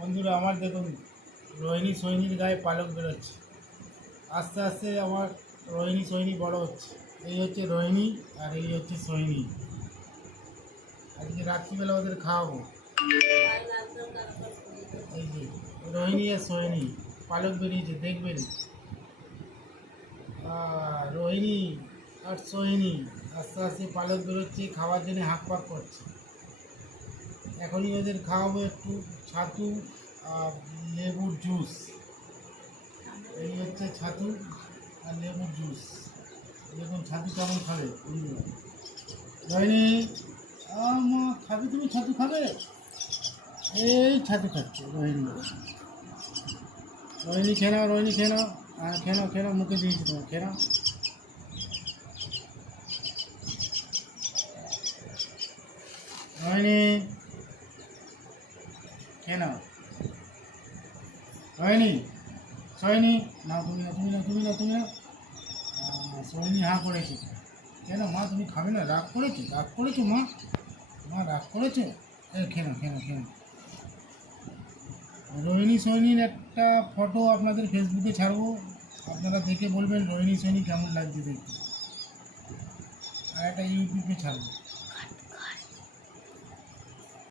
বন্ধুরা আমার দেখুন রোহিণী সৈনির গায়ে পালক বেরোচ্ছে। আস্তে আস্তে আমার রোহিণী সৈনি বড় হচ্ছে। এই হচ্ছে রোহিণী আর এই হচ্ছে সৈনি। আজকে রাত্রিবেলা ওদের খাওয়াবো। এই যে রোহিণী আর সৈনি পালক বেরিয়েছে, দেখবেন। রোহিণী আর সোহিনী আস্তে আস্তে পালক বেরোচ্ছে, খাওয়ার জন্য হাঁক পাক করছে। এখনই ওদের খাওয়াবো একটু ছাতু আর লেবুর জুস। এই হচ্ছে ছাতু আর লেবুর জুস। দেখুন ছাতু কেমন খাবে রোহিণী। মা খাবে, তুমি ছাতু খাবে? এই ছাতু খাচ্ছে রোহিণী। রোহিণী খেয়ে নাও, রোহিণী খেয়ে নাও। হ্যাঁ খেয়ে নাও, মুখে দিয়েছি তোমার, খেয়ে নাও। রোহিণী খেয়ে নাও। রোহিণী সোহিনী নাও, তুমি না, তুমি না, তুমি না, তুমি না। সোহিনী হাঁ করেছে। কেন মা, তুমি খাবে না? রাগ করেছো? রাগ করেছো মা? মা রাগ করেছো? এই খেয়ে নাও, খেয়ে নাও, খেয়ে নাও। রোহিণী সোহিনীর একটা ফটো আপনাদের ফেসবুকে ছাড়বো, আপনারা দেখে বলবেন রোহিণী সোহিনী কেমন লাগছে দেখতে। আর একটা ইউটিউবে ছাড়বো।